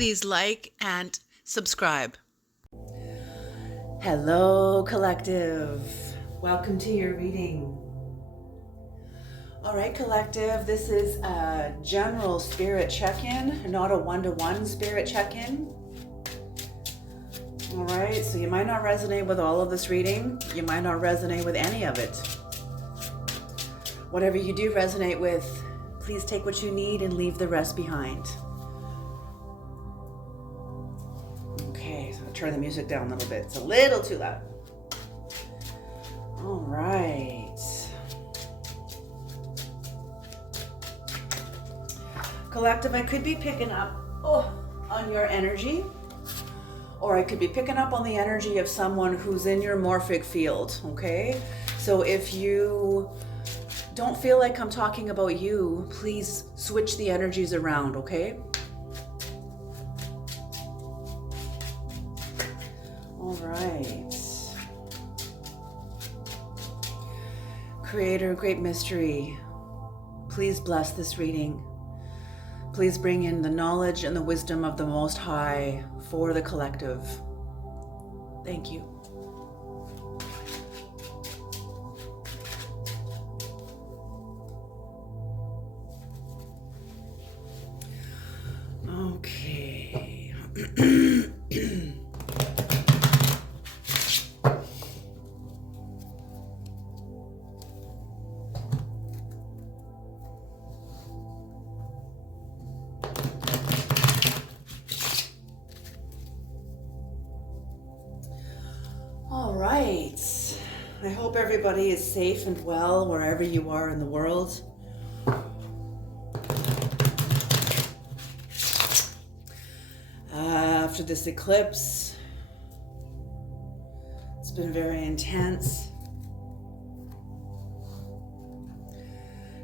please like and subscribe. Hello, collective. Welcome to your reading. All right, collective, this is a general spirit check-in, not a one-to-one spirit check-in. All right, so you might not resonate with all of this reading. You might not resonate with any of it. Whatever you do resonate with, please take what you need and leave the rest behind. Okay, so I'll turn the music down a little bit. It's a little too loud. All right. Collective, I could be picking up on your energy, or I could be picking up on the energy of someone who's in your morphic field, okay? So if you don't feel like I'm talking about you, please switch the energies around, okay? All right. Creator, great mystery, please bless this reading. Please bring in the knowledge and the wisdom of the Most High for the collective. Thank you. Okay. All right. I hope everybody is safe and well wherever you are in the world. After this eclipse, it's been very intense.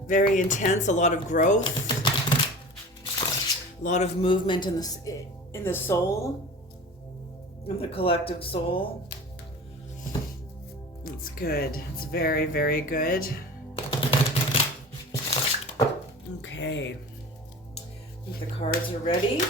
Very intense, a lot of growth, a lot of movement in the soul, in the collective soul. It's good. It's very, very good. Okay. I think the cards are ready.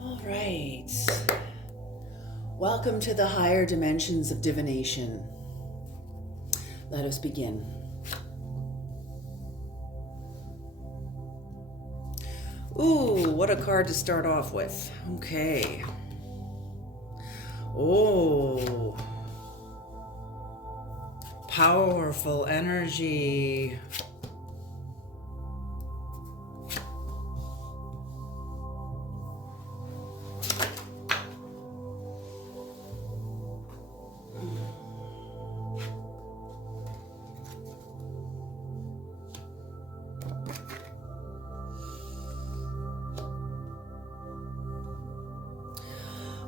All right. Welcome to the higher dimensions of divination. Let us begin. Ooh, what a card to start off with. Okay. Oh. Powerful energy.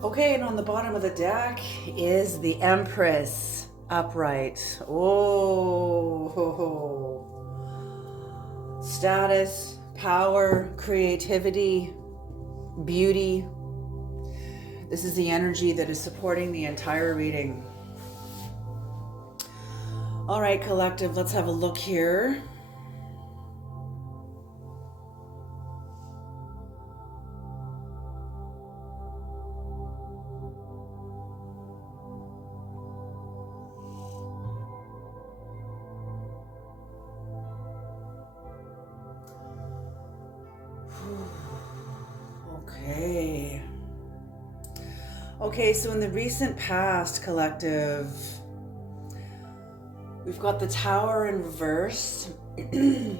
Okay, and on the bottom of the deck is the Empress upright. Oh, status, power, creativity, beauty. This is the energy that is supporting the entire reading. All right, collective, let's have a look here. Okay, so in the recent past, collective, we've got the Tower in reverse, the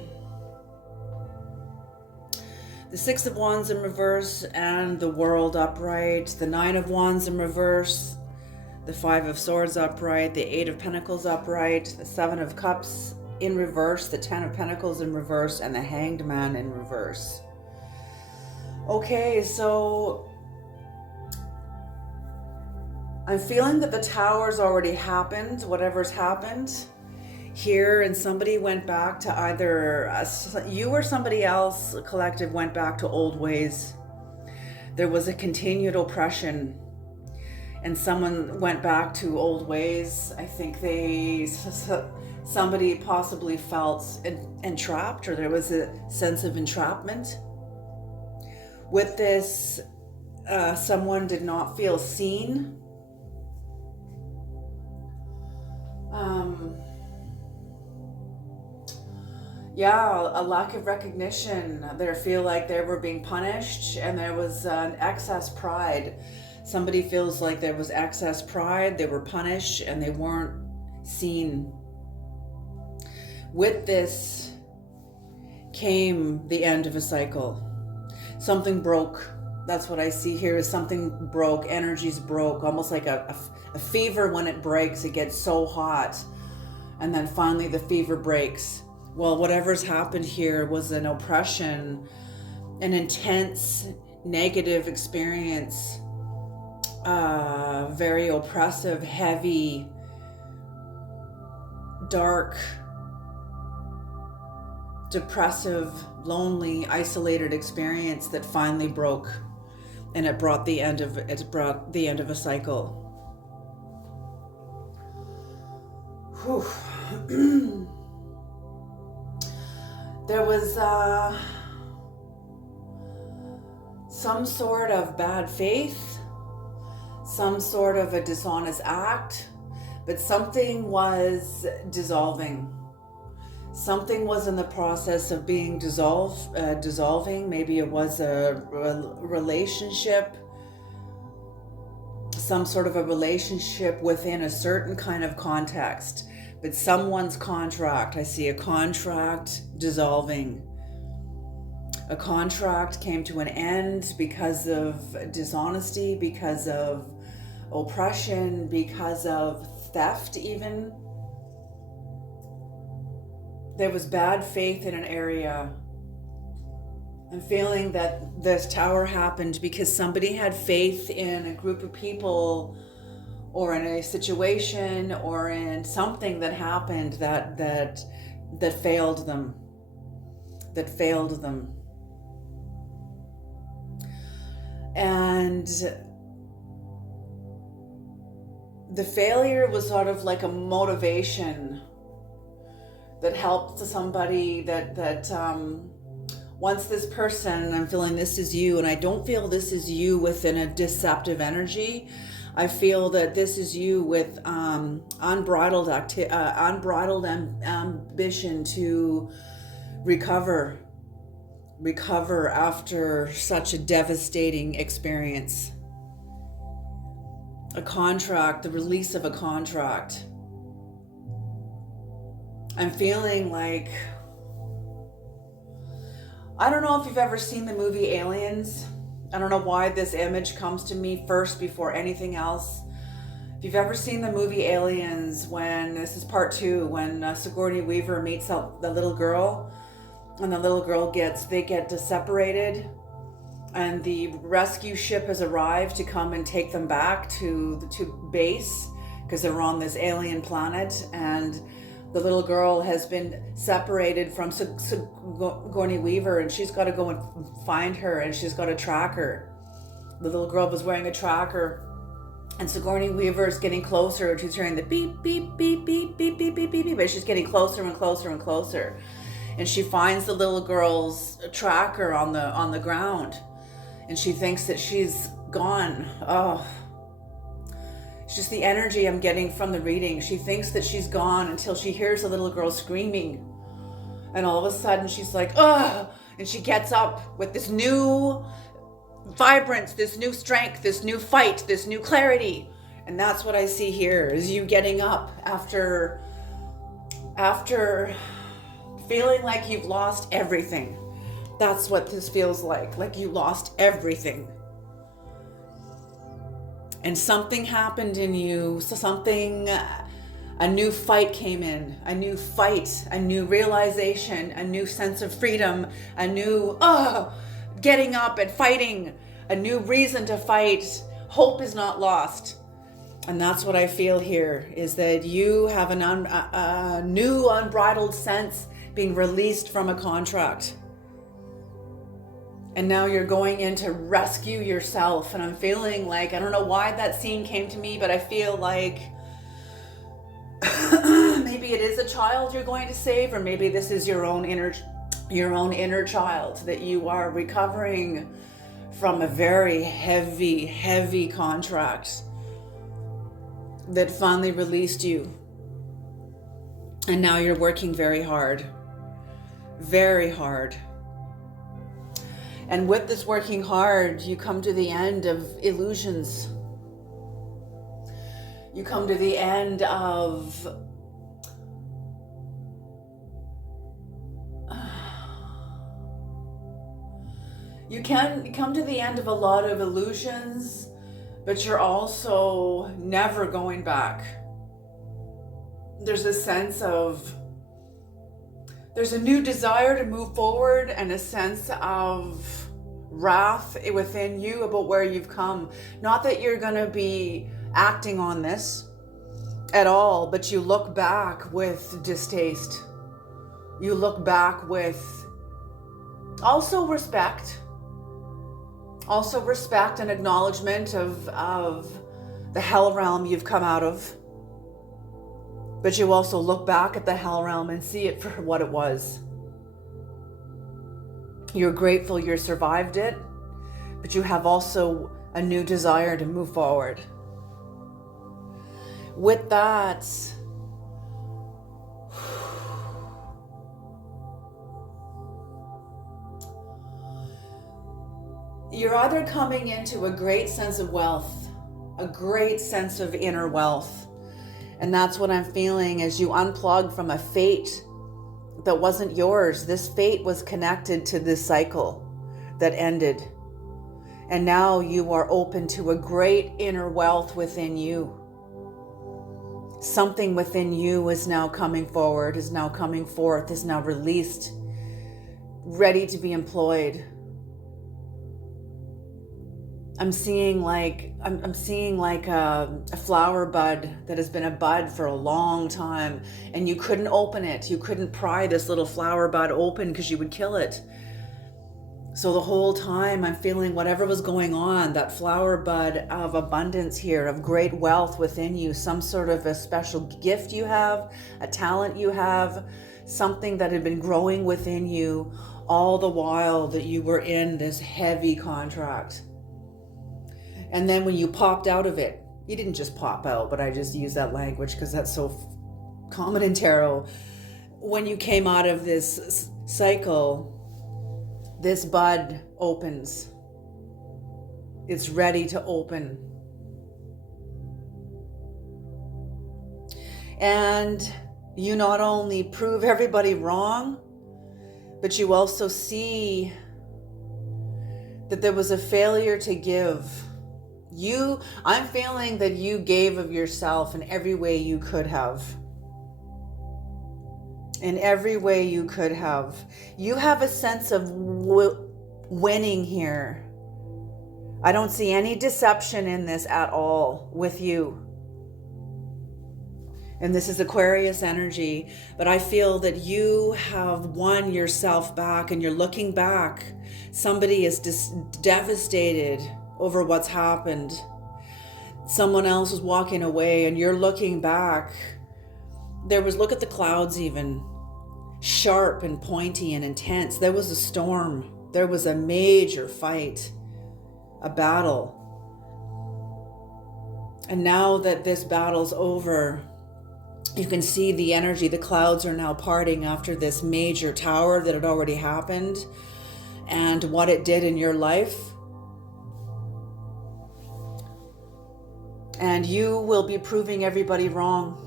Six of Wands in reverse, and the World upright, the Nine of Wands in reverse, the Five of Swords upright, the Eight of Pentacles upright, the Seven of Cups in reverse, the Ten of Pentacles in reverse, and the Hanged Man in reverse. Okay, so I'm feeling that the Tower's already happened, whatever's happened here, and somebody went back to either you or somebody else, collective, went back to old ways. There was a continued oppression and someone went back to old ways. I think somebody possibly felt entrapped, or there was a sense of entrapment. With this, someone did not feel seen. A lack of recognition. They feel like they were being punished, and there was an excess pride. Somebody feels like there was excess pride, they were punished, and they weren't seen. With this came the end of a cycle. Something broke. That's what I see here, is something broke, energies broke, almost like a fever. When it breaks, it gets so hot, and then finally the fever breaks. Well, whatever's happened here was an oppression, an intense negative experience, very oppressive, heavy, dark, depressive, lonely, isolated experience that finally broke, and it brought the end of a cycle. Whew. There was some sort of bad faith, some sort of a dishonest act, but something was dissolving. Something was in the process of being dissolving. Maybe it was a relationship, some sort of a relationship within a certain kind of context. But someone's contract, I see a contract dissolving. A contract came to an end because of dishonesty, because of oppression, because of theft even. There was bad faith in an area. I'm feeling that this tower happened because somebody had faith in a group of people, or in a situation, or in something that happened that failed them. And the failure was sort of like a motivation that helped somebody that once this person, I'm feeling this is you, and I don't feel this is you within a deceptive energy. I feel that this is you with unbridled ambition to recover after such a devastating experience. A contract, the release of a contract. I'm feeling like, I don't know if you've ever seen the movie Aliens. I don't know why this image comes to me first before anything else. If you've ever seen the movie Aliens, when, this is part 2, when Sigourney Weaver meets the little girl, and the little girl they get separated, and the rescue ship has arrived to come and take them back to base, because they're on this alien planet, and the little girl has been separated from Sigourney Weaver, and she's got to go and find her, and she's got to track her. The little girl was wearing a tracker, and Sigourney Weaver is getting closer. She's hearing the beep, beep, beep, beep, beep, beep, beep, beep, beep, but she's getting closer and closer and closer. And she finds the little girl's tracker on the ground, and she thinks that she's gone. Oh, it's just the energy I'm getting from the reading. She thinks that she's gone until she hears the little girl screaming. And all of a sudden she's like, ugh! And she gets up with this new vibrance, this new strength, this new fight, this new clarity. And that's what I see here, is you getting up after feeling like you've lost everything. That's what this feels like you lost everything. And something happened in you, a new fight came in, a new fight, a new realization, a new sense of freedom, a new getting up and fighting, a new reason to fight. Hope is not lost. And that's what I feel here, is that you have a new unbridled sense being released from a contract. And now you're going in to rescue yourself. And I'm feeling like, I don't know why that scene came to me, but I feel like maybe it is a child you're going to save, or maybe this is your own inner child that you are recovering from a very heavy contract that finally released you. And now you're working very hard. And with this working hard, you come to the end of illusions. You come to the end of you come to the end of a lot of illusions, but you're also never going back. There's a sense of, there's a new desire to move forward and a sense of wrath within you about where you've come. Not that you're going to be acting on this at all, but you look back with distaste. You look back with also respect and acknowledgement of the hell realm you've come out of. But you also look back at the hell realm and see it for what it was. You're grateful you survived it, but you have also a new desire to move forward. With that, you're either coming into a great sense of wealth, a great sense of inner wealth. And that's what I'm feeling as you unplug from a fate that wasn't yours. This fate was connected to this cycle that ended. And now you are open to a great inner wealth within you. Something within you is now coming forward, is now coming forth, is now released, ready to be employed. I'm seeing like a flower bud that has been a bud for a long time, and you couldn't open it. You couldn't pry this little flower bud open because you would kill it. So the whole time I'm feeling whatever was going on, that flower bud of abundance here, of great wealth within you, some sort of a special gift you have, a talent you have, something that had been growing within you all the while that you were in this heavy contract. And then when you popped out of it, you didn't just pop out, but I just use that language because that's so common in tarot. When you came out of this cycle, this bud opens. It's ready to open. And you not only prove everybody wrong, but you also see that there was a failure to give. I'm feeling that you gave of yourself in every way you could have. In every way you could have. You have a sense of winning here. I don't see any deception in this at all with you. And this is Aquarius energy, but I feel that you have won yourself back and you're looking back. Somebody is devastated over what's happened. Someone else is walking away and you're looking back. Look at the clouds even, sharp and pointy and intense. There was a storm. There was a major fight, a battle. And now that this battle's over, you can see the energy. The clouds are now parting after this major tower that had already happened and what it did in your life. And you will be proving everybody wrong.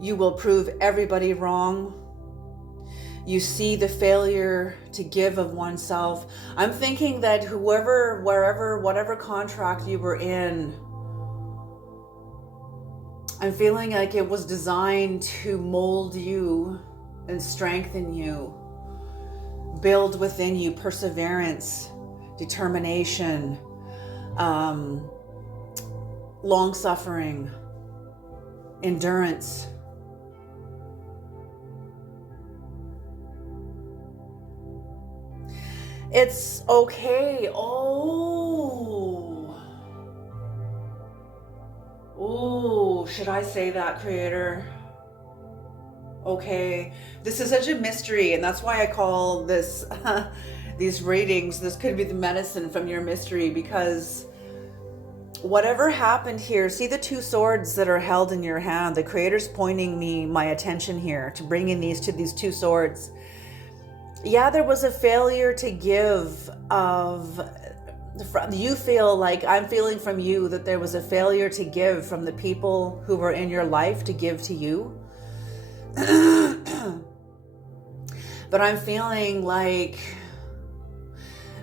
You will prove everybody wrong. You see the failure to give of oneself. I'm thinking that whoever, wherever, whatever contract you were in, I'm feeling like it was designed to mold you and strengthen you, build within you perseverance, determination, long-suffering, endurance. It's okay. Oh, should I say that, Creator? Okay, this is such a mystery, and that's why I call this these readings, this could be the medicine from your mystery, because whatever happened here, see the two swords that are held in your hand. The Creator's pointing my attention here to bringing these two swords. Yeah, there was a failure to give of, you feel like, I'm feeling from you that there was a failure to give from the people who were in your life to give to you. But I'm feeling like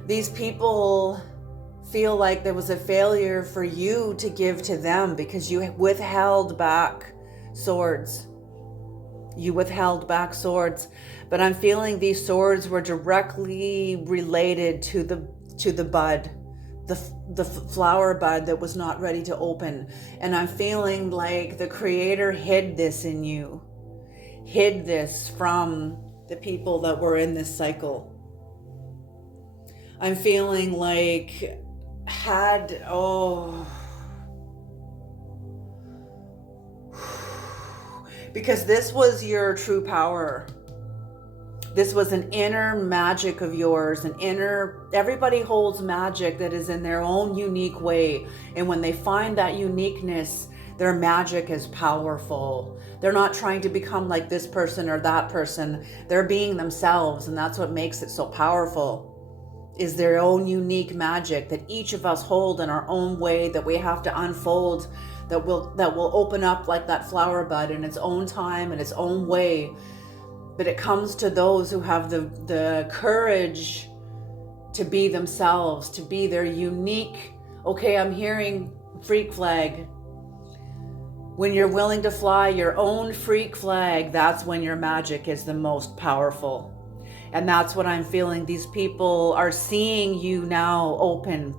these people feel like there was a failure for you to give to them because you withheld back swords. You withheld back swords. But I'm feeling these swords were directly related to the bud, the flower bud that was not ready to open. And I'm feeling like the Creator hid this in you, hid this from the people that were in this cycle. I'm feeling like because this was your true power. This was an inner magic of yours, everybody holds magic that is in their own unique way. And when they find that uniqueness, their magic is powerful. They're not trying to become like this person or that person. They're being themselves, and that's what makes it so powerful, is their own unique magic that each of us hold in our own way, that we have to unfold, that will open up like that flower bud in its own time, in its own way. But it comes to those who have the courage to be themselves, to be their unique. Okay, I'm hearing freak flag. When you're willing to fly your own freak flag, that's when your magic is the most powerful. And that's what I'm feeling. These people are seeing you now open.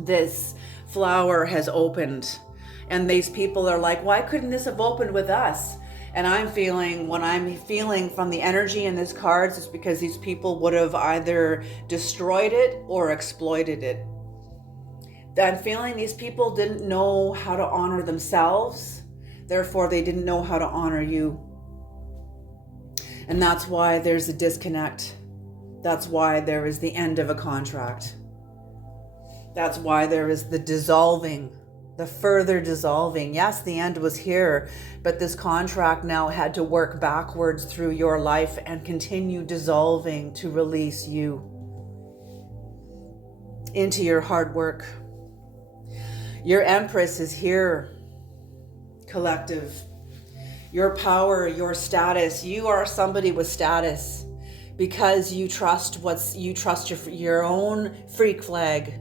This flower has opened. And these people are like, why couldn't this have opened with us? And I'm feeling, what I'm feeling from the energy in these cards is because these people would have either destroyed it or exploited it. I'm feeling these people didn't know how to honor themselves. Therefore, they didn't know how to honor you. And that's why there's a disconnect. That's why there is the end of a contract. That's why there is the dissolving, the further dissolving. Yes, the end was here, but this contract now had to work backwards through your life and continue dissolving to release you into your hard work. Your Empress is here, collective. Your power, your status. You are somebody with status because you trust your own freak flag.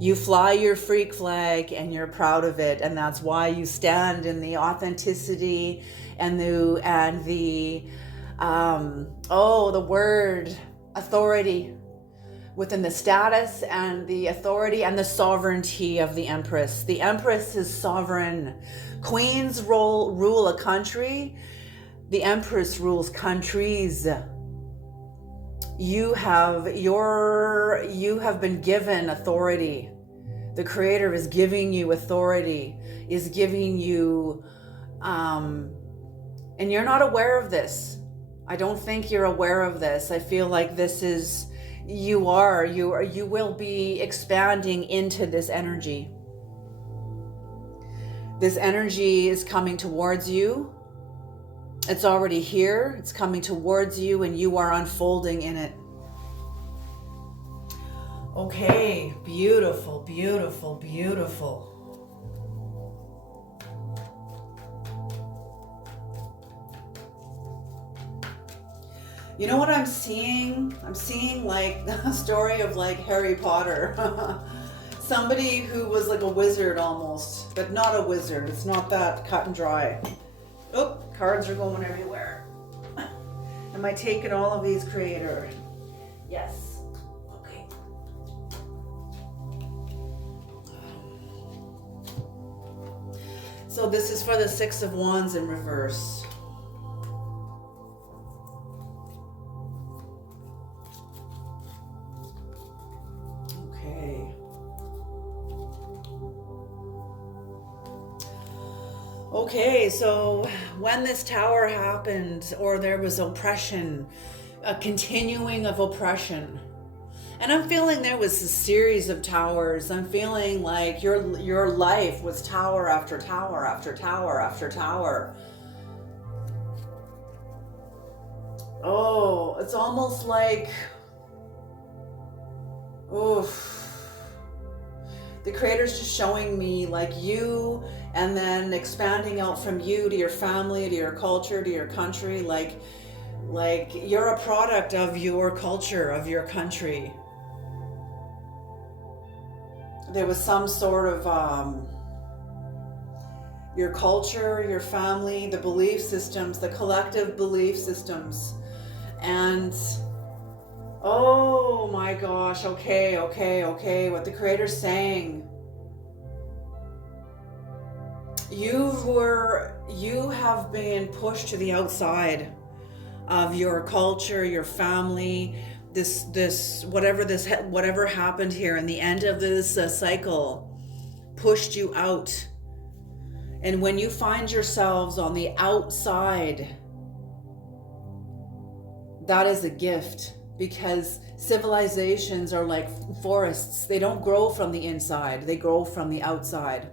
You fly your freak flag and you're proud of it, and that's why you stand in the authenticity and the word authority within the status and the authority and the sovereignty of the Empress. The Empress is sovereign. Queens rule a country. The Empress rules countries. You have been given authority. The Creator is giving you authority, is giving you, and you're not aware of this. I don't think you're aware of this. I feel like this is, you will be expanding into this energy. This energy is coming towards you. It's already here. It's coming towards you, and you are unfolding in it. Okay, beautiful, beautiful, beautiful. You know what I'm seeing? I'm seeing like the story of like Harry Potter. Somebody who was like a wizard almost, but not a wizard. It's not that cut and dry. Oh, cards are going everywhere. Am I taking all of these, Creator? Yes. Okay. So this is for the Six of Wands in reverse. Okay, so when this tower happened, or there was oppression, a continuing of oppression, and I'm feeling there was a series of towers. I'm feeling like your life was tower after tower after tower after tower. Oh, it's almost like, oof. The creator's just showing me like you, and then expanding out from you to your family, to your culture, to your country. Like you're a product of your culture, of your country. There was some sort of your culture, your family, the belief systems, the collective belief systems. And oh my gosh, okay. What the creator's saying. You have been pushed to the outside of your culture, your family, whatever happened here, and the end of this cycle pushed you out. And when you find yourselves on the outside, that is a gift, because civilizations are like forests. They don't grow from the inside, they grow from the outside.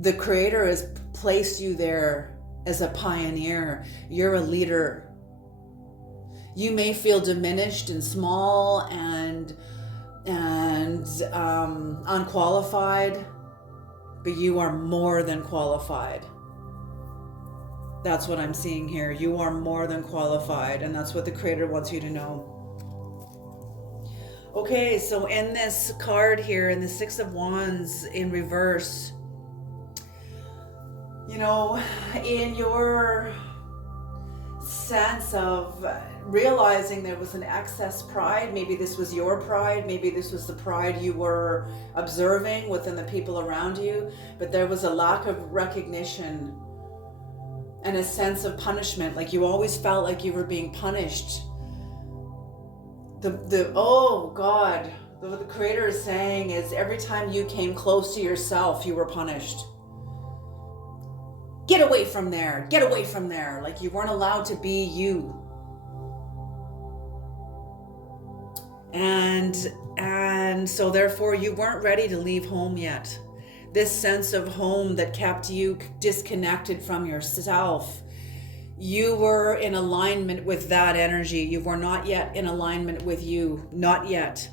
The creator has placed you there as a pioneer. You're a leader. You may feel diminished and small and unqualified, but you are more than qualified. That's what I'm seeing here. You are more than qualified, and that's what the creator wants you to know. Okay, so in this card here, in the Six of Wands in reverse, you know, in your sense of realizing there was an excess pride, maybe this was your pride, maybe this was the pride you were observing within the people around you, but there was a lack of recognition and a sense of punishment. Like you always felt like you were being punished. Oh God, what the creator is saying is every time you came close to yourself, you were punished. Get away from there, get away from there. Like you weren't allowed to be you. And so therefore you weren't ready to leave home yet. This sense of home that kept you disconnected from yourself, you were in alignment with that energy. You were not yet in alignment with you. Not yet.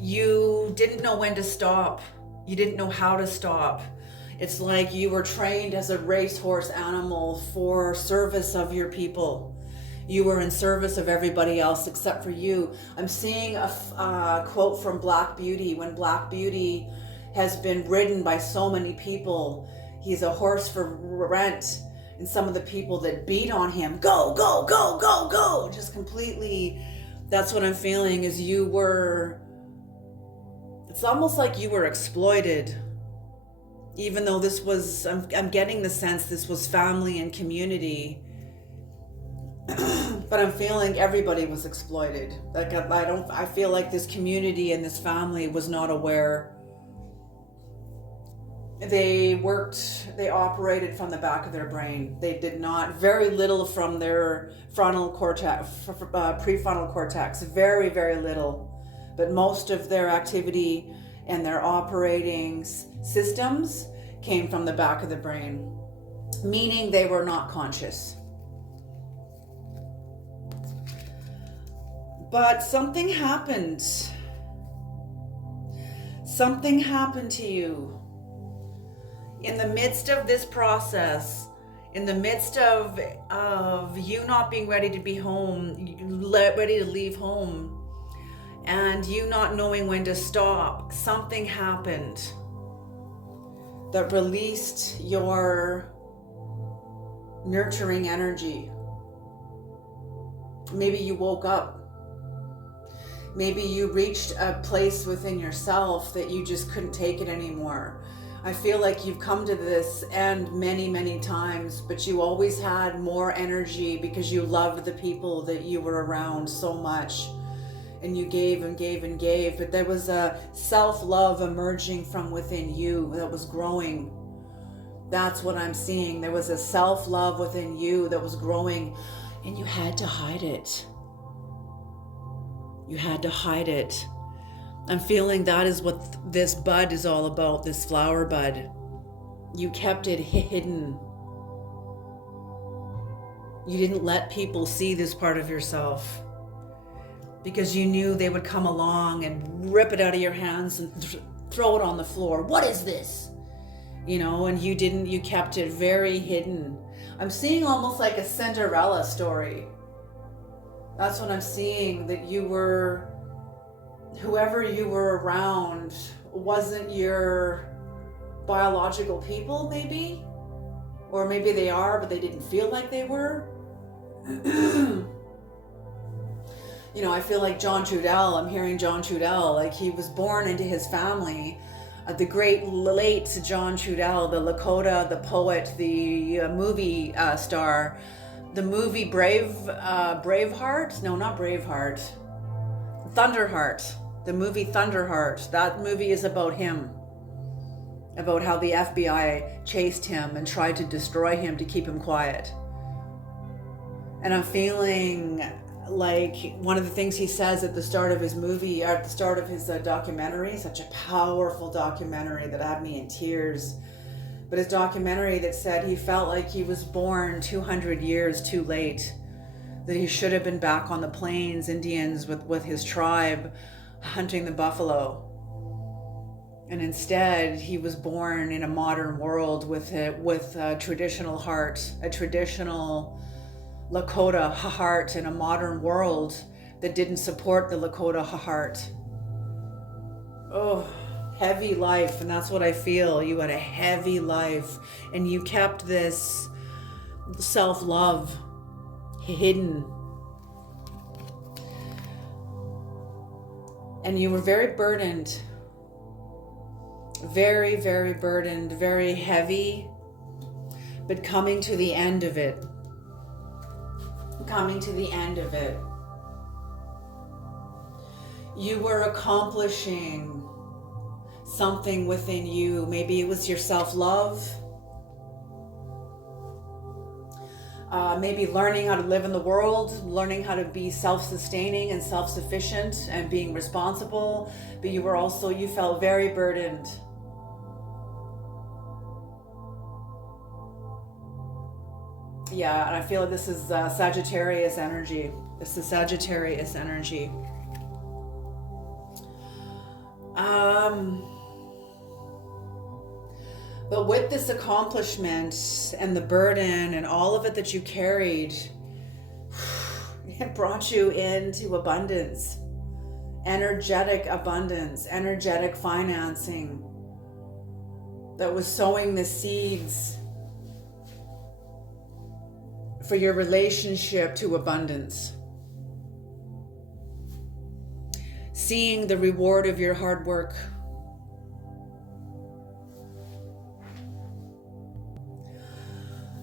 You didn't know when to stop. You didn't know how to stop. It's like you were trained as a racehorse animal for service of your people. You were in service of everybody else except for you. I'm seeing a quote from Black Beauty. When Black Beauty has been ridden by so many people, he's a horse for rent, and some of the people that beat on him, go, go, go, go, go, just completely, that's what I'm feeling is you were, it's almost like you were exploited. Even though this was, I'm getting the sense this was family and community, but I'm feeling everybody was exploited. Like I feel like this community and this family was not aware. They operated from the back of their brain. They did not, very little from their frontal cortex, prefrontal cortex, very, very little. But most of their activity and their operating systems came from the back of the brain, meaning they were not conscious. But something happened. Something happened to you. In the midst of this process, in the midst of you not being ready to be home, ready to leave home, and you not knowing when to stop, something happened that released your nurturing energy. Maybe you woke up. Maybe you reached a place within yourself that you just couldn't take it anymore. I feel like you've come to this end many, many times, but you always had more energy because you loved the people that you were around so much. and you gave and gave and gave, but there was a self-love emerging from within you that was growing. That's what I'm seeing. There was a self-love within you that was growing, and you had to hide it. You had to hide it. I'm feeling that is what this bud is all about, this flower bud. You kept it hidden. You didn't let people see this part of yourself because you knew they would come along and rip it out of your hands and throw it on the floor. What is this? You know, and you didn't, you kept it very hidden. I'm seeing almost like a Cinderella story. That's what I'm seeing, that you were, whoever you were around wasn't your biological people, maybe, or maybe they are, but they didn't feel like they were. You know, I feel like John Trudell, I'm hearing John Trudell, like he was born into his family. The great late John Trudell, the Lakota, the poet, the movie star, the movie Braveheart? No, not Braveheart. Thunderheart. The movie Thunderheart. That movie is about him. About how the FBI chased him and tried to destroy him to keep him quiet. And I'm feeling like one of the things he says at the start of his movie, at the start of his documentary, such a powerful documentary that had me in tears, but his documentary that said he felt like he was born 200 years too late, that he should have been back on the plains, Indians with his tribe, hunting the buffalo. And instead, he was born in a modern world with a traditional heart, a traditional Lakota heart in a modern world that didn't support the Lakota heart. Oh, heavy life, and that's what I feel. You had a heavy life, and you kept this self-love hidden. And you were very burdened. Very, very burdened, very heavy, but coming to the end of it. Coming to the end of it. You were accomplishing something within you. Maybe it was your self-love. Maybe learning how to live in the world, learning how to be self-sustaining and self-sufficient and being responsible. But you were also, you felt very burdened. Yeah, and I feel this is Sagittarius energy. This is Sagittarius energy. But with this accomplishment and the burden and all of it that you carried, it brought you into abundance, energetic financing that was sowing the seeds for your relationship to abundance. Seeing the reward of your hard work.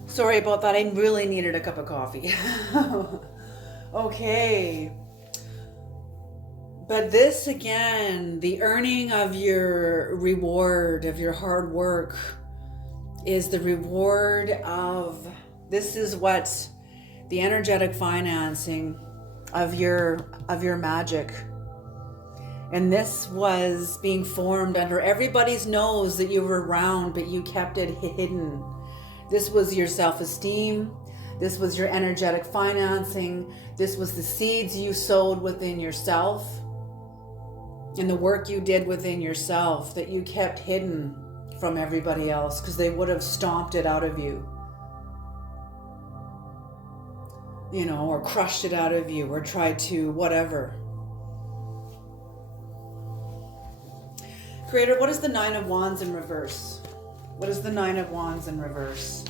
Sorry about that. I really needed a cup of coffee. Okay. But this again, the earning of your reward, of your hard work, is the reward of, this is what the energetic financing of your magic. And this was being formed under everybody's nose that you were around, but you kept it hidden. This was your self-esteem. This was your energetic financing. This was the seeds you sowed within yourself and the work you did within yourself that you kept hidden from everybody else because they would have stomped it out of you. You know, or crushed it out of you, or tried to whatever. Creator, what is the Nine of Wands in reverse? What is the Nine of Wands in reverse?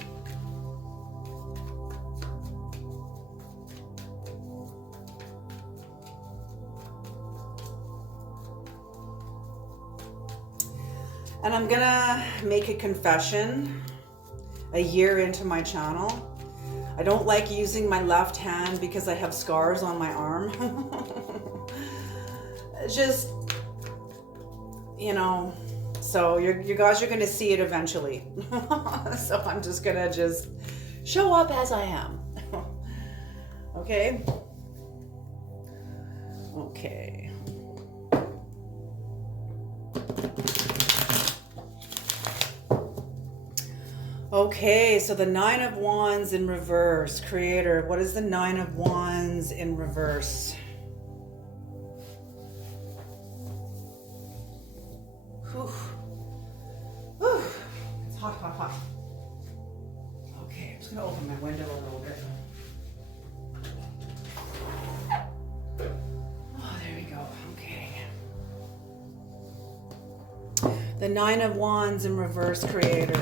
And I'm gonna make a confession a year into my channel. I don't like using my left hand because I have scars on my arm. just, so you guys are going to see it eventually. So I'm just going to just show up as I am. Okay? Okay. Okay, so the Nine of Wands in reverse. Creator, what is the Nine of Wands in reverse? Whew. Whew. It's hot, hot, hot. Okay, I'm just going to open my window a little bit. Oh, there we go. Okay. The Nine of Wands in reverse, Creator.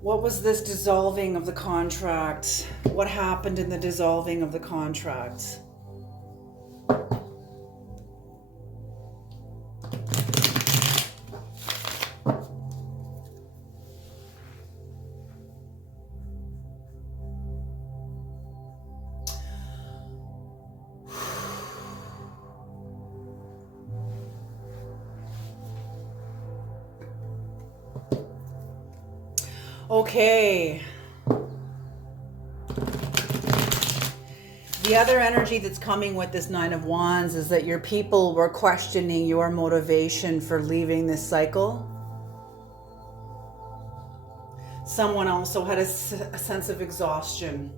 What was this dissolving of the contract? What happened in the dissolving of the contract? Okay. The other energy that's coming with this Nine of Wands is that your people were questioning your motivation for leaving this cycle. Someone also had a sense of exhaustion.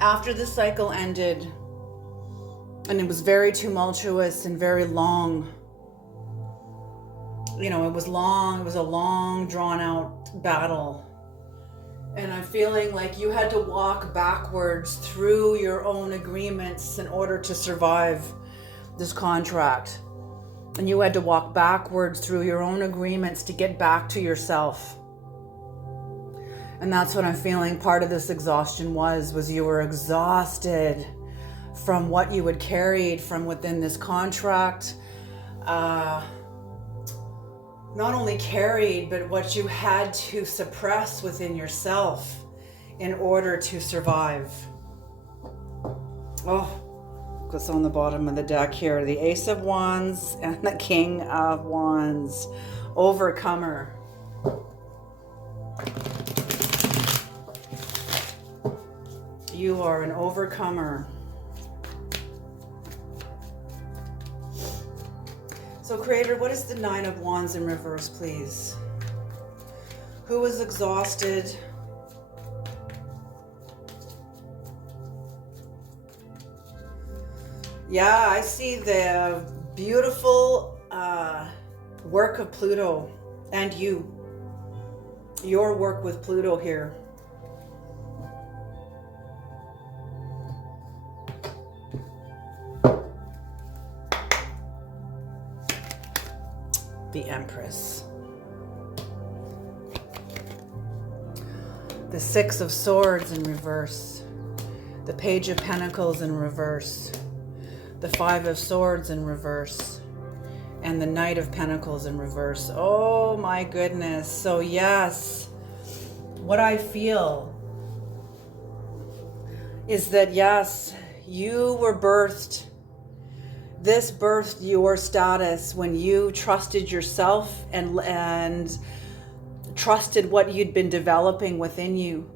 After the cycle ended, and it was very tumultuous and very long, it was long, it was a long, drawn out battle. And I'm feeling like you had to walk backwards through your own agreements in order to survive this contract. And you had to walk backwards through your own agreements to get back to yourself. And that's what I'm feeling part of this exhaustion was you were exhausted from what you had carried from within this contract. Not only carried, but what you had to suppress within yourself in order to survive. Oh, what's on the bottom of the deck here? The Ace of Wands and the King of Wands. Overcomer. You are an overcomer. So Creator, what is the Nine of Wands in reverse, please? Who is exhausted? Yeah, I see the beautiful work of Pluto and your work with Pluto here. The Empress. The Six of Swords in reverse. The Page of Pentacles in reverse. The Five of Swords in reverse. And the Knight of Pentacles in reverse. Oh my goodness. So yes, what I feel is that yes, you were birthed. This birthed your status when you trusted yourself and trusted what you'd been developing within you,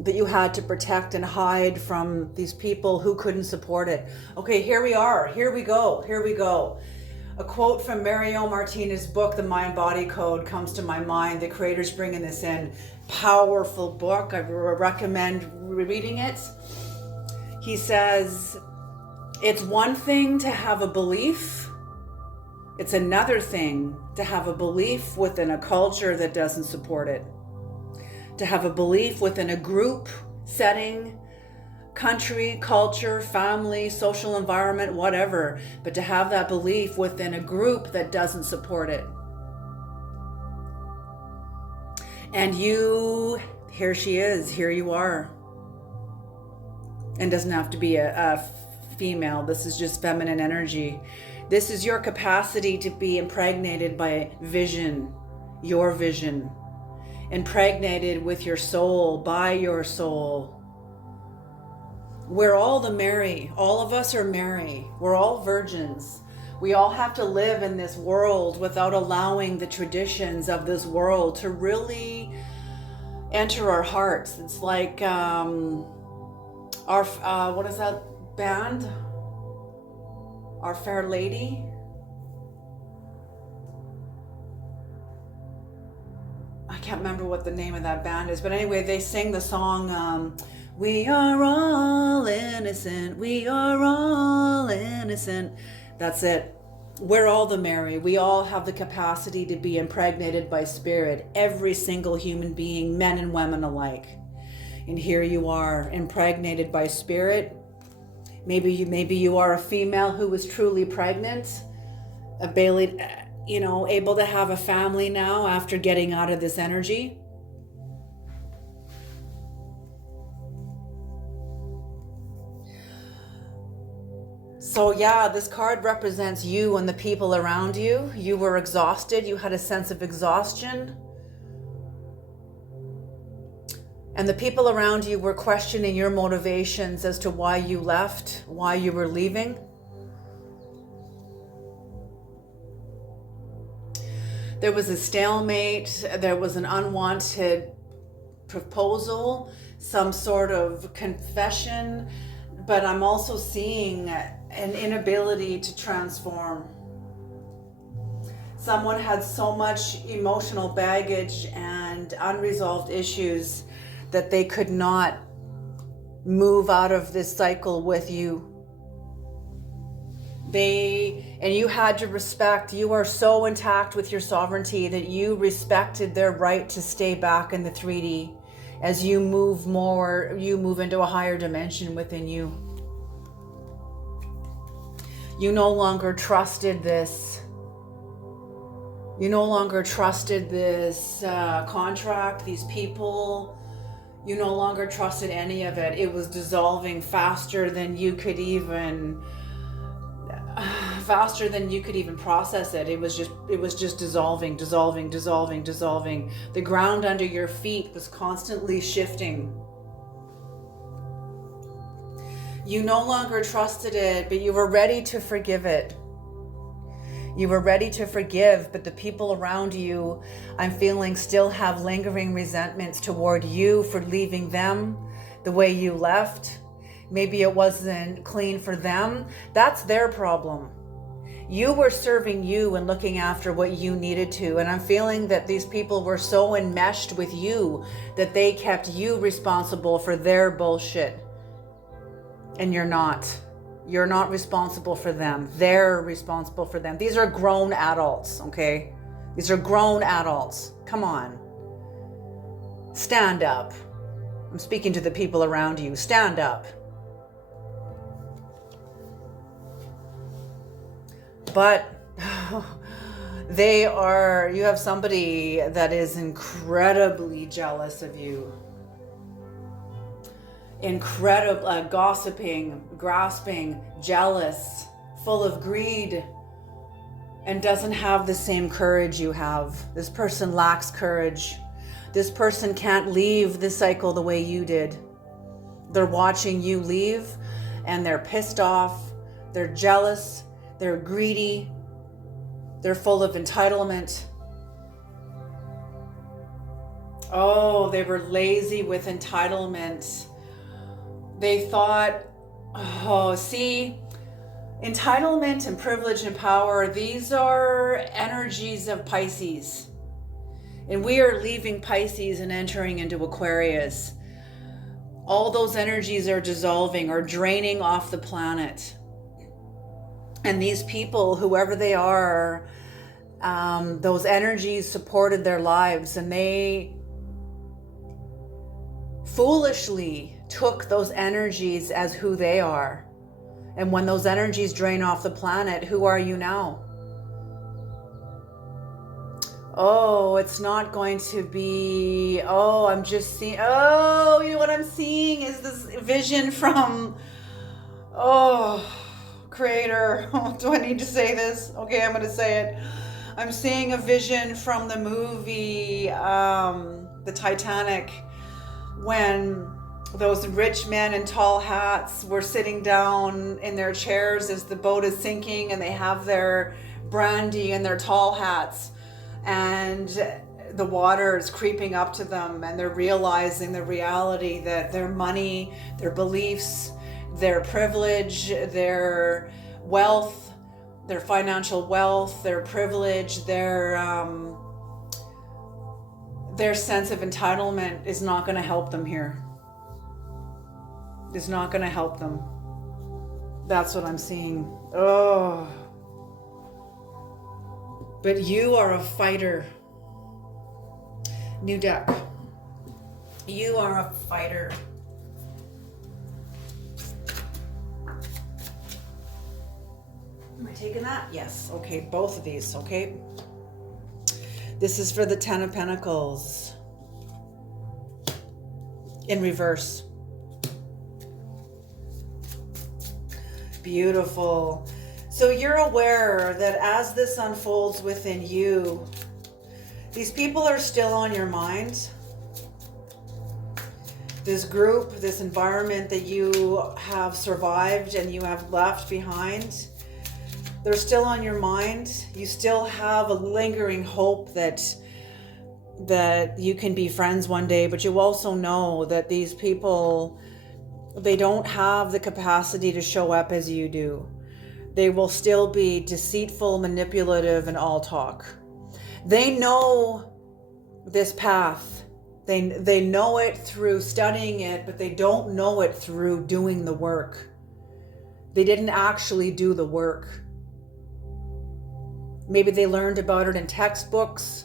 that you had to protect and hide from these people who couldn't support it. Okay, here we are. Here we go. A quote from Mario Martinez's book, The Mind-Body Code, comes to my mind. The creator's bringing this in. Powerful book. I recommend reading it. He says, it's one thing to have a belief. It's another thing to have a belief within a culture that doesn't support it. To have a belief within a group, setting, country, culture, family, social environment, whatever. But to have that belief within a group that doesn't support it. And you, here she is, here you are. And doesn't have to be a female. This is just feminine energy. This is your capacity to be impregnated by vision, your vision. impregnated with your soul, by your soul. We're all the Mary. All of us are Mary. We're all virgins. We all have to live in this world without allowing the traditions of this world to really enter our hearts. It's like what is that band? Our Fair Lady. I can't remember what the name of that band is, but anyway, they sing the song, we are all innocent, we are all innocent. That's it. We're all the Mary. We all have the capacity to be impregnated by spirit. Every single human being, men and women alike. And here you are, impregnated by spirit. Maybe you are a female who was truly pregnant, able to have a family now after getting out of this energy. So yeah, this card represents you and the people around you. You were exhausted. You had a sense of exhaustion. And the people around you were questioning your motivations as to why you left, why you were leaving. There was a stalemate. There was an unwanted proposal, some sort of confession. But I'm also seeing an inability to transform. Someone had so much emotional baggage and unresolved issues that they could not move out of this cycle with you. And you had to respect, you are so intact with your sovereignty that you respected their right to stay back in the 3D as you move into a higher dimension within you. You no longer trusted this. You no longer trusted this contract, these people. You no longer trusted any of it. It was dissolving faster than you could even process it. It was just dissolving. The ground under your feet was constantly shifting. You no longer trusted it, but you were ready to forgive it. You were ready to forgive, but the people around you, I'm feeling, still have lingering resentments toward you for leaving them the way you left. Maybe it wasn't clean for them. That's their problem. You were serving you and looking after what you needed to. And I'm feeling that these people were so enmeshed with you that they kept you responsible for their bullshit. And you're not. You're not responsible for them. They're responsible for them. These are grown adults, okay? These are grown adults. Come on. Stand up. I'm speaking to the people around you. Stand up. But you have somebody that is incredibly jealous of you. Incredible, gossiping, grasping, jealous, full of greed, and doesn't have the same courage you have. This person lacks courage. This person can't leave the cycle the way you did. They're watching you leave, and they're pissed off, they're jealous, they're greedy, they're full of entitlement. Oh, they were lazy with entitlement. They thought, entitlement and privilege and power, these are energies of Pisces. And we are leaving Pisces and entering into Aquarius. All those energies are dissolving or draining off the planet. And these people, whoever they are, those energies supported their lives, and they foolishly took those energies as who they are. And when those energies drain off the planet, who are you now? Oh, it's not going to be, I'm just seeing, you know what I'm seeing is this vision from, Creator. Do I need to say this? Okay, I'm going to say it. I'm seeing a vision from the movie, the Titanic, when those rich men in tall hats were sitting down in their chairs as the boat is sinking, and they have their brandy and their tall hats, and the water is creeping up to them, and they're realizing the reality that their money, their beliefs, their privilege, their wealth, their financial wealth, their privilege, their sense of entitlement is not going to help them here. Is not going to help them. That's what I'm seeing. Oh. But you are a fighter. New deck. You are a fighter. Am I taking that? Yes. Okay, both of these, okay? This is for the Ten of Pentacles. In reverse. Beautiful. So you're aware that as this unfolds within you, these people are still on your mind. This group, this environment that you have survived and you have left behind, they're still on your mind. You still have a lingering hope that you can be friends one day, but you also know that these people, they don't have the capacity to show up as you do. They will still be deceitful, manipulative, and all talk. They know this path. They know it through studying it, but they don't know it through doing the work. They didn't actually do the work. Maybe they learned about it in textbooks,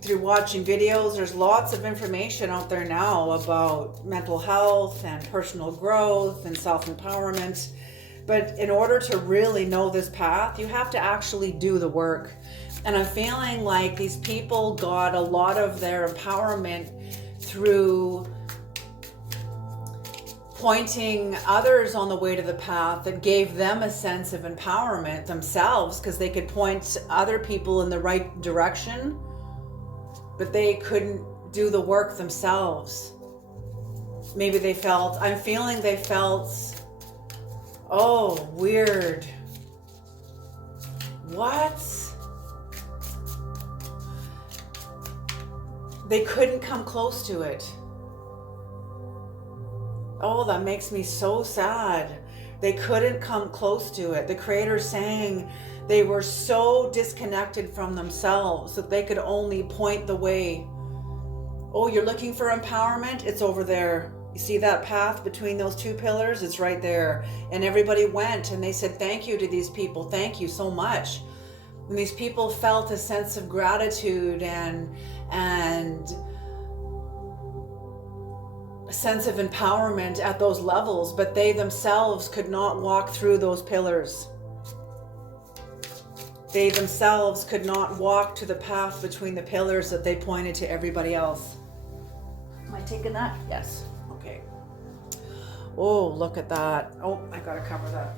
through watching videos. There's lots of information out there now about mental health and personal growth and self-empowerment. But in order to really know this path, you have to actually do the work. And I'm feeling like these people got a lot of their empowerment through pointing others on the way to the path that gave them a sense of empowerment themselves, because they could point other people in the right direction, but they couldn't do the work themselves. Maybe they felt, I'm feeling they felt, oh, weird. What? They couldn't come close to it. Oh, that makes me so sad. They couldn't come close to it. The Creator's saying they were so disconnected from themselves that they could only point the way. Oh, you're looking for empowerment? It's over there. You see that path between those two pillars? It's right there. And everybody went and they said thank you to these people. Thank you so much. And these people felt a sense of gratitude and a sense of empowerment at those levels, but they themselves could not walk through those pillars. They themselves could not walk to the path between the pillars that they pointed to everybody else. Am I taking that? Yes. Okay. Oh, look at that. Oh, I gotta cover that.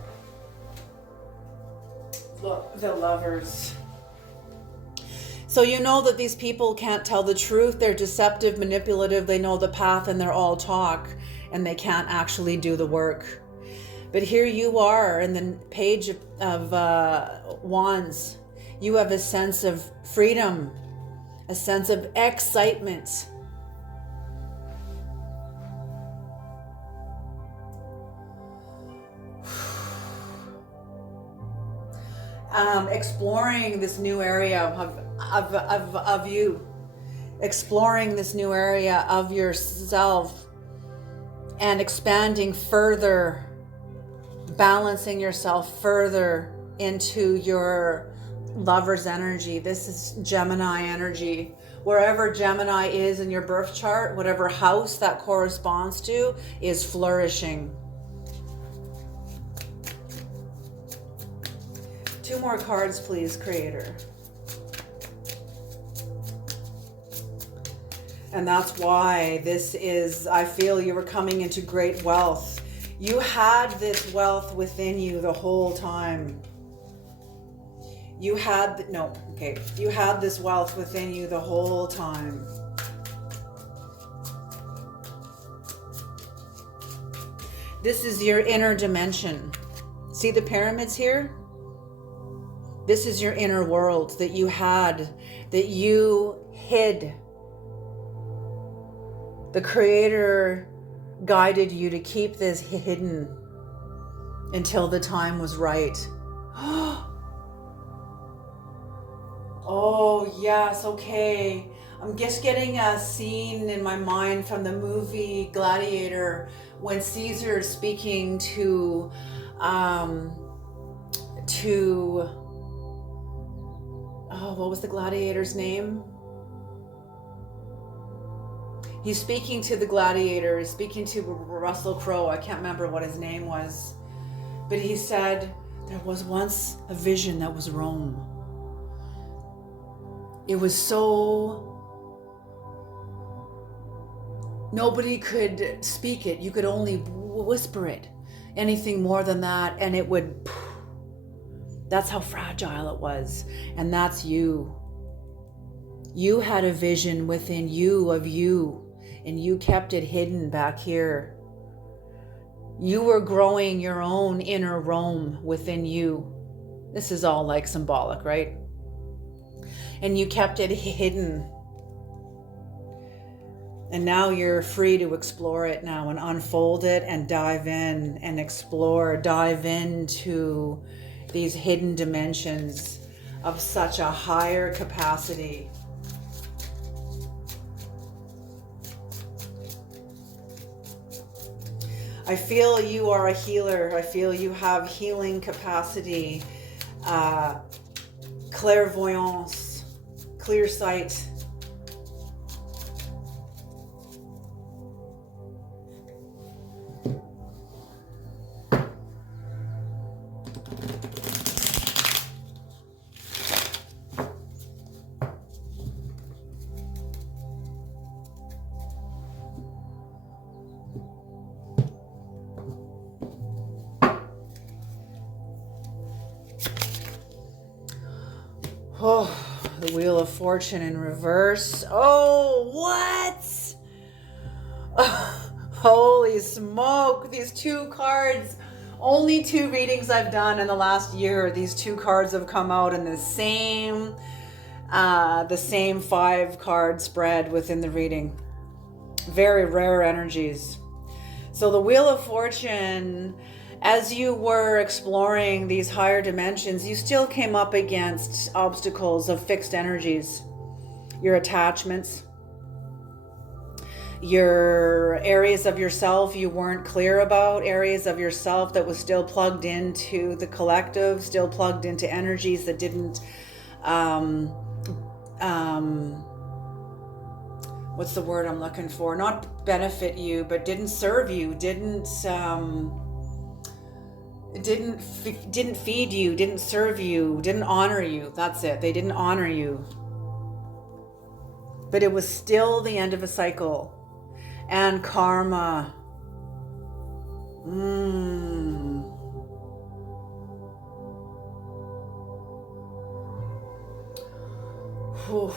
Look, the Lovers. So you know that these people can't tell the truth. They're deceptive, manipulative. They know the path and they're all talk, and they can't actually do the work. But here you are in the Page of Wands. You have a sense of freedom, a sense of excitement. Exploring this new area of you, exploring this new area of yourself and expanding further, balancing yourself further into your Lover's energy. This is Gemini energy. Wherever Gemini is in your birth chart, whatever house that corresponds to is flourishing. 2 more cards, please, Creator. And that's why this is, I feel you were coming into great wealth. You had this wealth within you the whole time. You had this wealth within you the whole time. This is your inner dimension. See the pyramids here? This is your inner world that you had, that you hid. The Creator guided you to keep this hidden until the time was right. Oh, yes, okay. I'm just getting a scene in my mind from the movie Gladiator when Caesar is speaking to what was the gladiator's name? He's speaking to the gladiator, he's speaking to Russell Crowe. I can't remember what his name was. But he said, there was once a vision that was Rome. It was so... nobody could speak it. You could only whisper it. Anything more than that, and it would... that's how fragile it was. And that's you. You had a vision within you of you, and you kept it hidden back here. You were growing your own inner Rome within you. This is all like symbolic, right? And you kept it hidden. And now you're free to explore it now and unfold it and dive in and explore, dive into these hidden dimensions of such a higher capacity. I feel you are a healer. I feel you have healing capacity, clairvoyance, clear sight. Oh, the Wheel of Fortune in reverse. Oh, what? Oh, holy smoke. These two cards, only 2 readings I've done in the last year. These 2 cards have come out in the same 5-card spread within the reading. Very rare energies. So the Wheel of Fortune, as you were exploring these higher dimensions, you still came up against obstacles of fixed energies, your attachments, your areas of yourself you weren't clear about, areas of yourself that was still plugged into the collective, still plugged into energies that didn't, what's the word I'm looking for? Not benefit you, but didn't serve you, didn't feed you, didn't serve you, didn't honor you. That's it. They didn't honor you. But it was still the end of a cycle. And karma. Whew.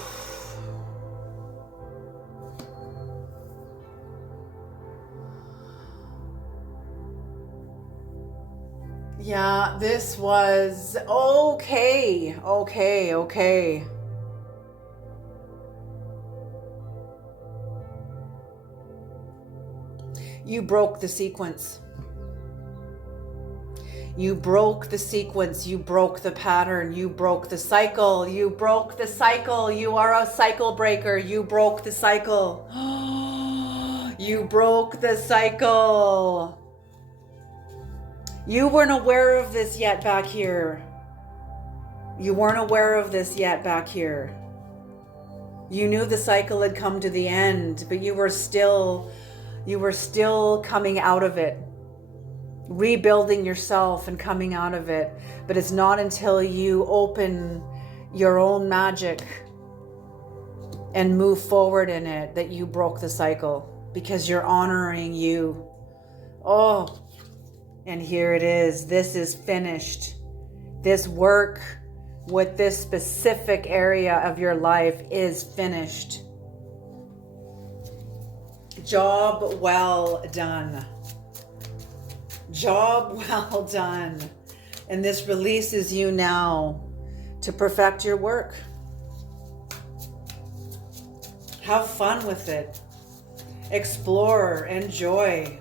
Yeah, this was okay. You broke the sequence. You broke the sequence. You broke the pattern. You broke the cycle. You broke the cycle. You are a cycle breaker. You broke the cycle. You broke the cycle. You weren't aware of this yet back here. You weren't aware of this yet back here. You knew the cycle had come to the end, but you were still coming out of it, rebuilding yourself and coming out of it. But it's not until you open your own magic and move forward in it that you broke the cycle, because you're honoring you. Oh, and here it is. This is finished. This work with this specific area of your life is finished. Job well done. Job well done. And this releases you now to perfect your work. Have fun with it. Explore, enjoy.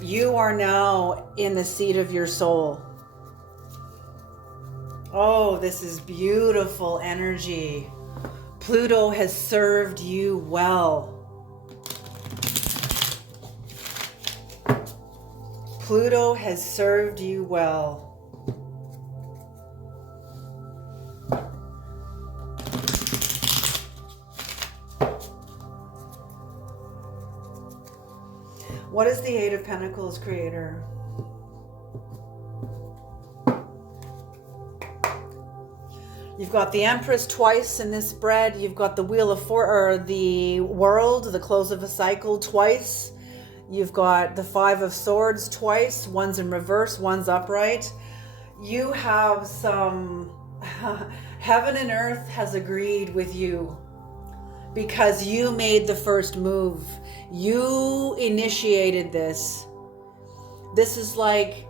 You are now in the seat of your soul. Oh, this is beautiful energy. Pluto has served you well. Pluto has served you well. What is the Eight of Pentacles, Creator? You've got the Empress twice in this spread. You've got the Wheel of the World, the close of a cycle twice. You've got the Five of Swords twice. One's in reverse, one's upright. You have some... Heaven and earth has agreed with you because you made the first move. You initiated this. This is like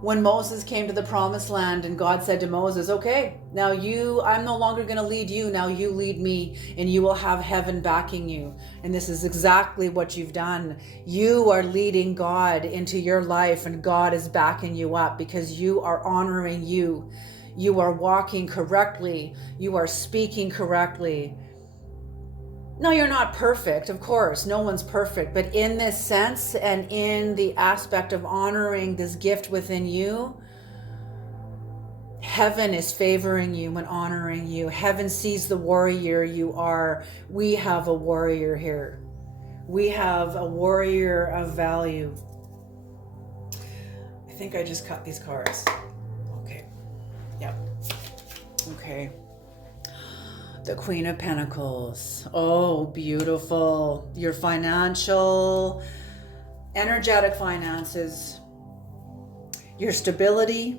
when Moses came to the promised land and God said to Moses, okay, now I'm no longer going to lead you. Now you lead me and you will have heaven backing you. And this is exactly what you've done. You are leading God into your life and God is backing you up because you are honoring you. You are walking correctly. You are speaking correctly. No, you're not perfect, of course. No one's perfect. But in this sense and in the aspect of honoring this gift within you, heaven is favoring you and honoring you. Heaven sees the warrior you are. We have a warrior here. We have a warrior of value. I think I just cut these cards. Okay. Yep. Okay. The Queen of Pentacles. Oh, beautiful. Your financial, energetic finances, your stability,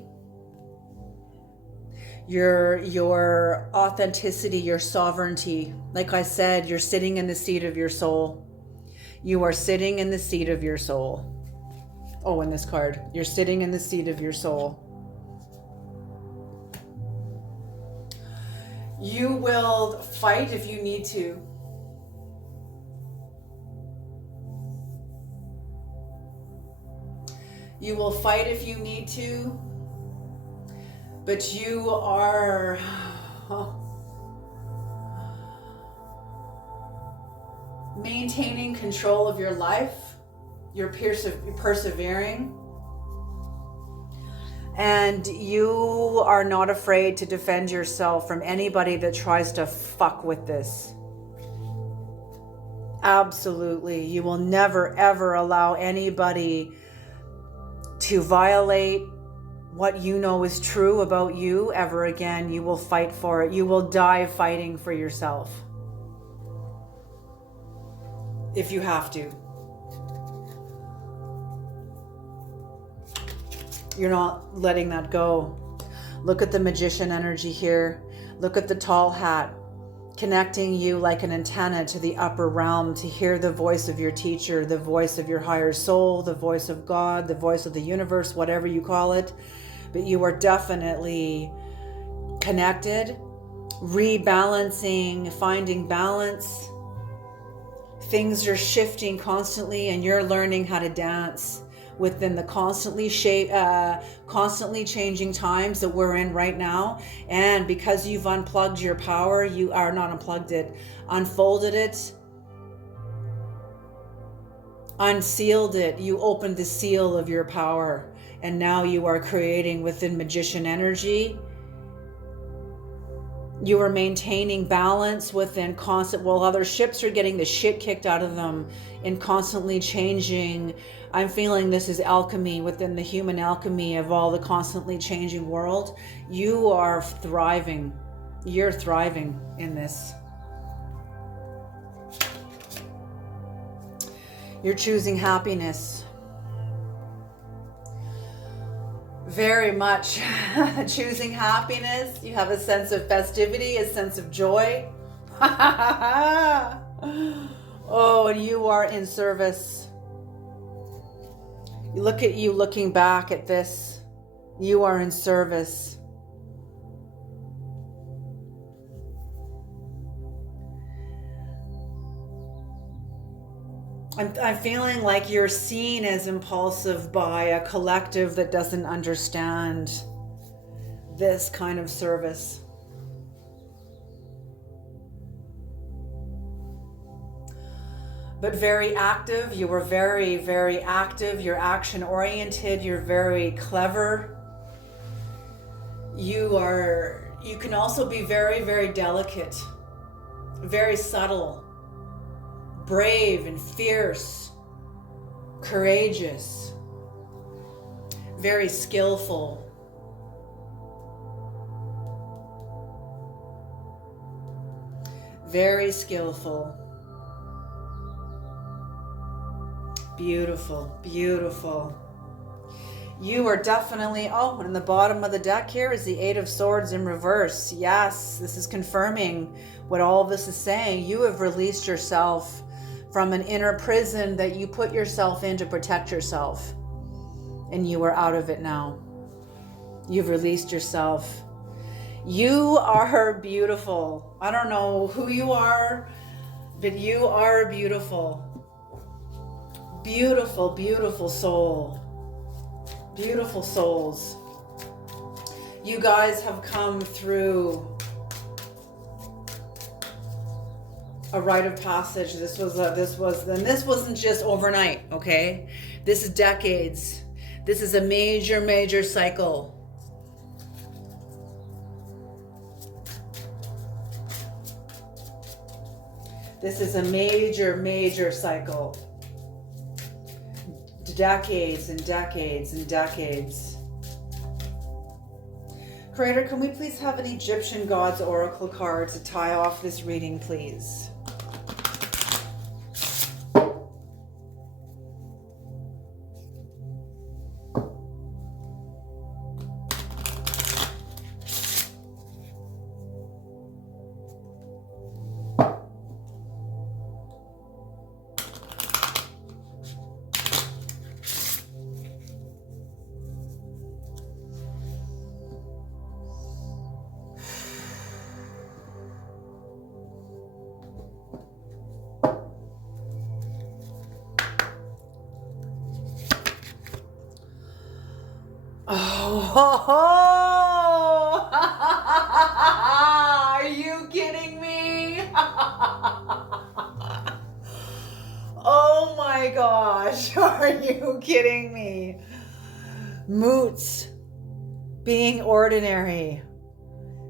your authenticity, your sovereignty. Like I said, you're sitting in the seat of your soul. You are sitting in the seat of your soul. Oh, in this card, you're sitting in the seat of your soul. You will fight if you need to. You will fight if you need to. But you are maintaining control of your life. You're persevering. And you are not afraid to defend yourself from anybody that tries to fuck with this. Absolutely. You will never, ever allow anybody to violate what you know is true about you ever again. You will fight for it. You will die fighting for yourself. If you have to. You're not letting that go. Look at the Magician energy here. Look at the tall hat, connecting you like an antenna to the upper realm to hear the voice of your teacher, the voice of your higher soul, the voice of God, the voice of the universe, whatever you call it. But you are definitely connected, rebalancing, finding balance. Things are shifting constantly and you're learning how to dance within the constantly changing times that we're in right now. And because you've unplugged your power, you are not unplugged it, unfolded it, unsealed it. You opened the seal of your power. And now you are creating within Magician energy. You are maintaining balance within constant, while other ships are getting the shit kicked out of them and constantly changing. I'm feeling this is alchemy within the human alchemy of all the constantly changing world. You are thriving. You're thriving in this. You're choosing happiness. Very much choosing happiness. You have a sense of festivity, a sense of joy. Oh, and you are in service. Look at you looking back at this. You are in service. I'm feeling like you're seen as impulsive by a collective that doesn't understand this kind of service. But very active. You were very, very active. You're action oriented. You're very clever. You can also be very, very delicate, very subtle, brave and fierce, courageous, very skillful. Very skillful. Beautiful, beautiful. You are definitely, oh, and the bottom of the deck here is the Eight of Swords in reverse. Yes, this is confirming what all of this is saying. You have released yourself from an inner prison that you put yourself in to protect yourself. And you are out of it now. You've released yourself. You are beautiful. I don't know who you are, but you are beautiful. Beautiful, beautiful soul. Beautiful souls. You guys have come through a rite of passage. This wasn't just overnight, okay? This is decades. This is a major, major cycle. This is a major, major cycle. Decades and decades and decades. Creator, can we please have an Egyptian Gods Oracle card to tie off this reading, please? Oh, are you kidding me? Oh my gosh, are you kidding me? Moots being ordinary.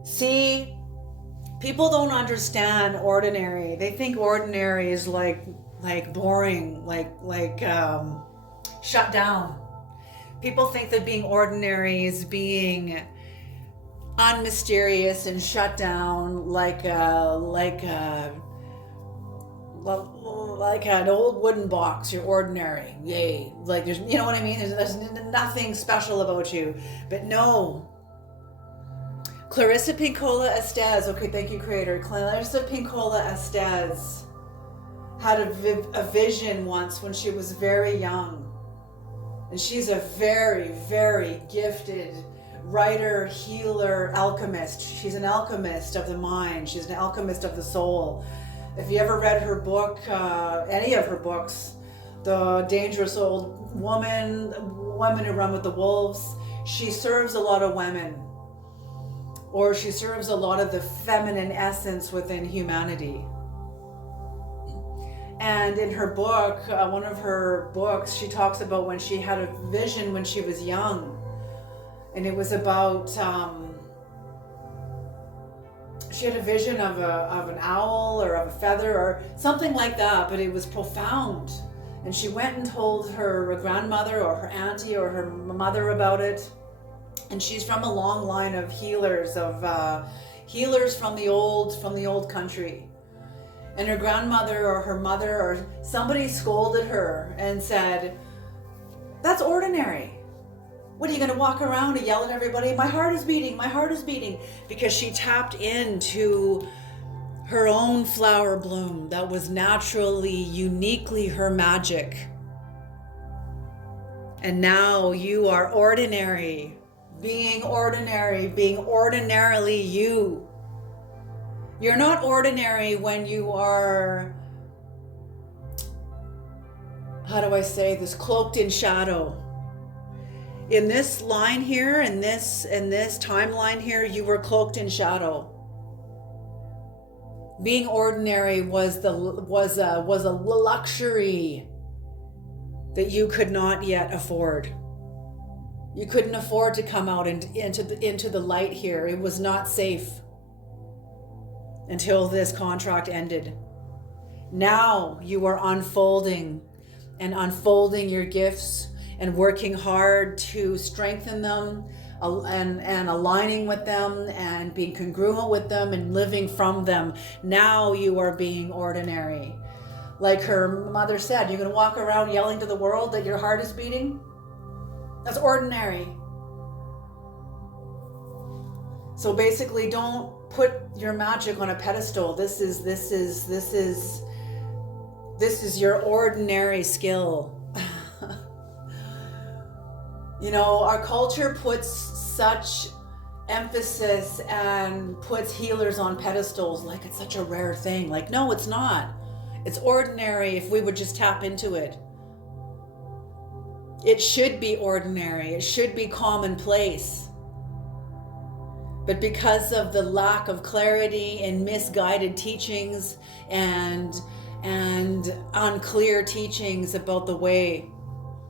See, people don't understand ordinary. They think ordinary is like boring, like shut down. People think that being ordinary is being unmysterious and shut down, like an old wooden box. You're ordinary, yay! Like there's, you know what I mean? There's nothing special about you. But no, Clarissa Pinkola Estes. Okay, thank you, Creator. Clarissa Pinkola Estes had a vision once when she was very young. And she's a very, very gifted writer, healer, alchemist. She's an alchemist of the mind. She's an alchemist of the soul. If you ever read her book, any of her books, The Dangerous Old Woman, Women Who Run with the Wolves, she serves a lot of women. Or she serves a lot of the feminine essence within humanity. And in her book, one of her books, she talks about when she had a vision when she was young. And it was about, she had a vision of an owl or of a feather or something like that, but it was profound. And she went and told her grandmother or her auntie or her mother about it. And she's from a long line of healers, healers from the old country. And her grandmother or her mother or somebody scolded her and said, "That's ordinary. What are you going to walk around and yell at everybody? My heart is beating, my heart is beating." Because she tapped into her own flower bloom that was naturally, uniquely her magic. And now you are ordinary, being ordinarily you. You're not ordinary when you are, how do I say this, cloaked in shadow. In this line here, in this timeline here, you were cloaked in shadow. Being ordinary was a luxury that you could not yet afford. You couldn't afford to come out into the light here. It was not safe until this contract ended. Now you are unfolding your gifts and working hard to strengthen them and aligning with them and being congruent with them and living from them. Now you are being ordinary. Like her mother said, you're going to walk around yelling to the world that your heart is beating? That's ordinary. So basically, don't put your magic on a pedestal. This is your ordinary skill. You know, our culture puts such emphasis and puts healers on pedestals like it's such a rare thing. Like, no, it's not. It's ordinary if we would just tap into it. It should be ordinary. It should be commonplace. But because of the lack of clarity and misguided teachings and unclear teachings about the way,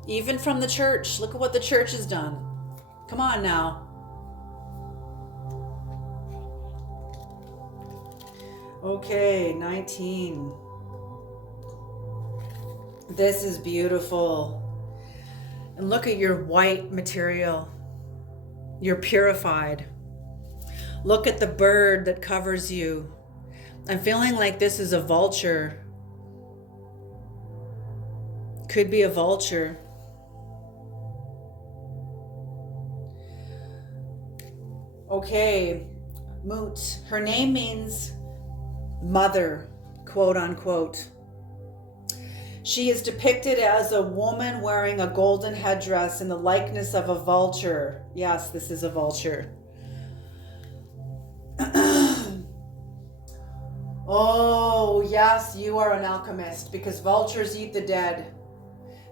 even from the church, look at what the church has done. Come on now. Okay, 19. This is beautiful. And look at your white material. You're purified. Look at the bird that covers you. I'm feeling like this is a vulture. Could be a vulture. Okay, Moot. Her name means mother, quote unquote. She is depicted as a woman wearing a golden headdress in the likeness of a vulture. Yes, this is a vulture. Oh, yes, you are an alchemist because vultures eat the dead.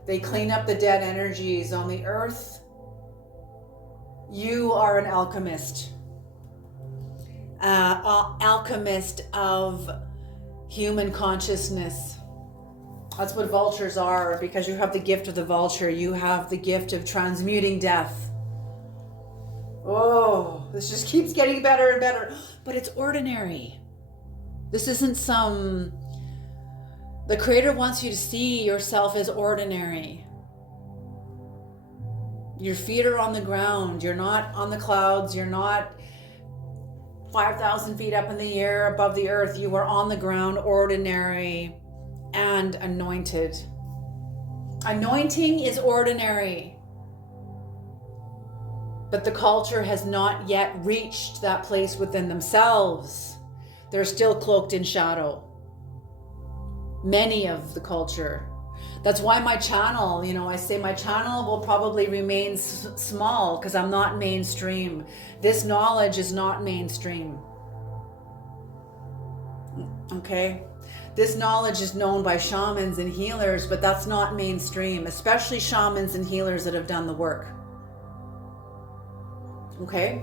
They clean up the dead energies on the earth. You are an alchemist. Alchemist of human consciousness. That's what vultures are, because you have the gift of the vulture. You have the gift of transmuting death. Oh, this just keeps getting better and better. But it's ordinary. This isn't some... The Creator wants you to see yourself as ordinary. Your feet are on the ground. You're not on the clouds. You're not 5,000 feet up in the air above the earth. You are on the ground, ordinary and anointed. Anointing is ordinary. But the culture has not yet reached that place within themselves. They're still cloaked in shadow. Many of the culture. That's why my channel, I say my channel will probably remain small because I'm not mainstream. This knowledge is not mainstream. Okay? This knowledge is known by shamans and healers, but that's not mainstream, especially shamans and healers that have done the work. Okay?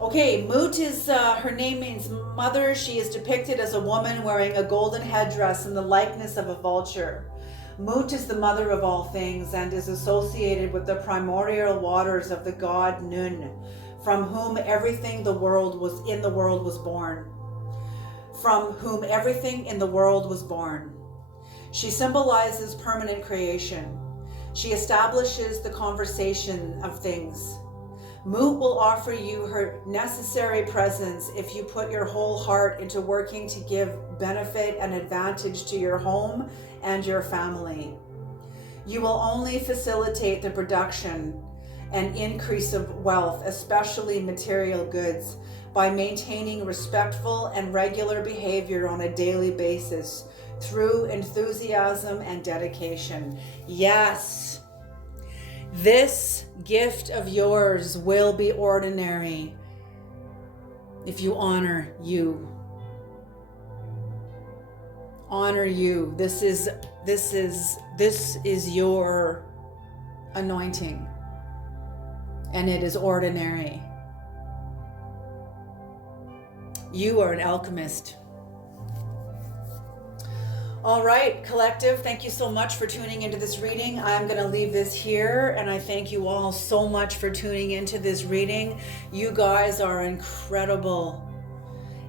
Okay, Moot is, her name means mother. She is depicted as a woman wearing a golden headdress in the likeness of a vulture. Moot is the mother of all things and is associated with the primordial waters of the god Nun, from whom everything in the world was born. From whom everything in the world was born. She symbolizes permanent creation. She establishes the conversation of things. Moot will offer you her necessary presence if you put your whole heart into working to give benefit and advantage to your home and your family. You will only facilitate the production and increase of wealth, especially material goods, by maintaining respectful and regular behavior on a daily basis through enthusiasm and dedication. Yes. This gift of yours will be ordinary if you honor you. Honor you. This is your anointing, and it is ordinary. You are an alchemist. All right, collective, thank you so much for tuning into this reading. I'm going to leave this here, and I thank you all so much for tuning into this reading. You guys are incredible.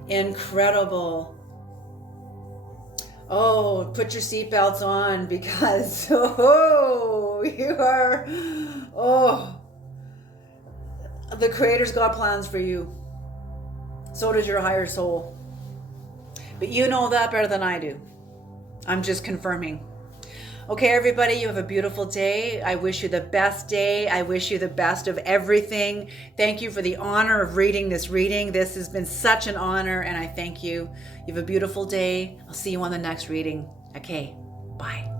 Incredible. Oh, put your seatbelts on, because you are, the Creator's got plans for you. So does your higher soul. But you know that better than I do. I'm just confirming. Okay, everybody, you have a beautiful day. I wish you the best day. I wish you the best of everything. Thank you for the honor of reading this reading. This has been such an honor, and I thank you. You have a beautiful day. I'll see you on the next reading. Okay, bye.